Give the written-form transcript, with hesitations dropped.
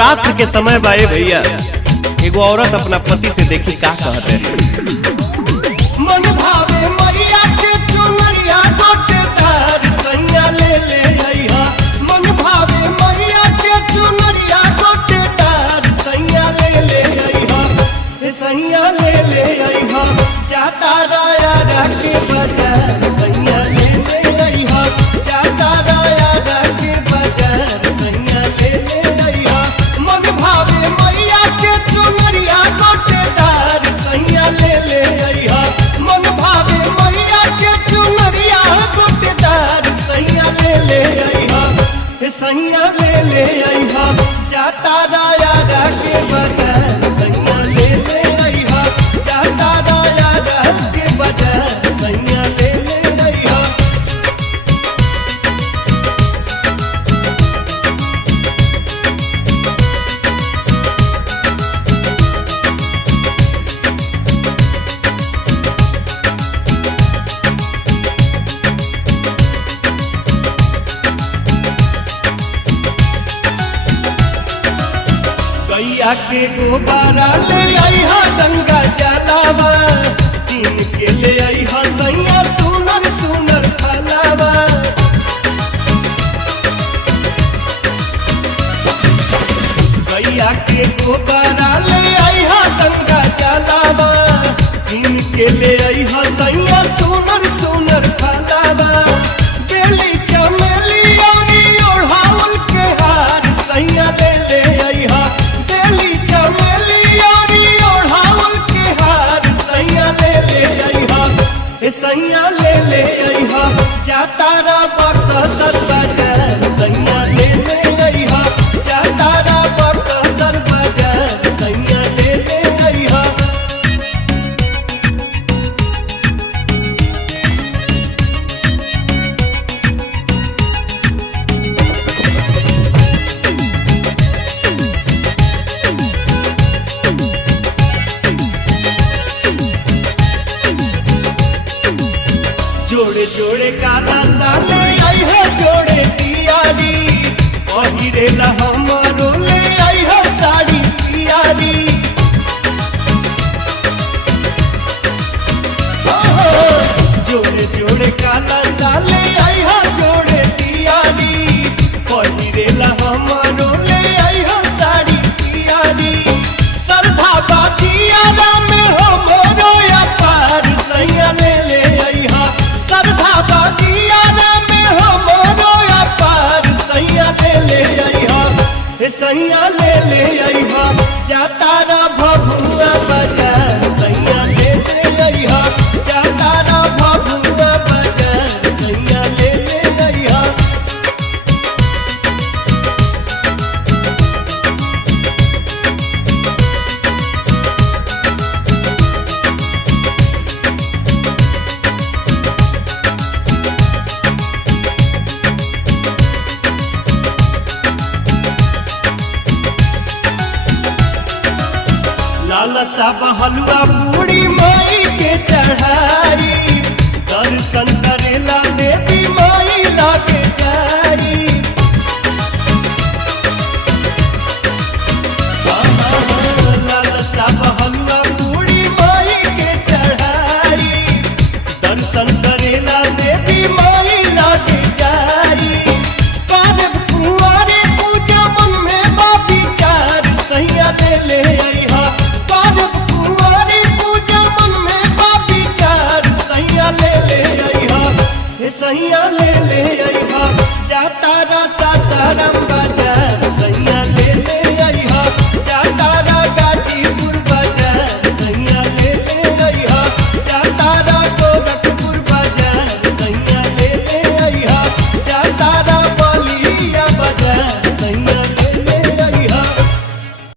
नवरात्र के समय बाए भैया एगो औरत अपना पति से देखी का कहते हैं। मन भावे मैया के चुनरिया गोटेदार सैया ले ले अइहा। मन भावे मैया के चुनरिया गोटेदार सैया ले ले अइहा। सैया ले ले अइहा। जाता राया के बाजार सैया ले ले अइहा। जाता राया के बाजार सैया ले ले अइहा। मन भावे मैया के चुनरिया गोटेदार सैया ले ले अइहा। मन भावे मैया के चुनरिया गोटेदार सैया ले ले अइहा। सैया ले ले अइहा। जाता राया के बाजार सैया ले ले अइहा। जाता राया के बाजार सैया ले ले अइहा। गैया के गोबारा ले अइहा। गंगा जलावा तीन के ले अइहा। सैया सुनर सुनर फलावा। गैया के गोबारा ले अइहा। गंगा जलावा तीन के ले अइहा। सैया सुनर सुनर फलावा। बेली चमेली औरी ओढ़ाउल के हार सैया ले ले अइहा। बेली चमेली औरी ओढ़ाउल के हार सैया ले ले अइहा। सैया ले ले अइहा। जाता रा बक्सर बाजार सैया ले ले अइहा। जाता रा बक्सर बाजार सैया ले ले अइहा। जोड़े जोड़े काला साले आई है। जोड़े तियारी पहिरेला हमारो ले आई है। साड़ी तियारी जोड़े जोड़े काला साले आई है। जोड़े तियारी पहिरेला हमारो ले आई है। साड़ी तियारी सरधा बाजियारा में हो मोरो या पार सैया ले ले अइहा। सरधा बाजियारा में हो मोरो या पार सैया ले ले अइहा। सैया ले ले अइहा। जाता रा भभुआ बाजार सैया ले ले अइहा। जाता रा भभुआ बाजार सैया ले ले अइहा। लाला साहब हलवा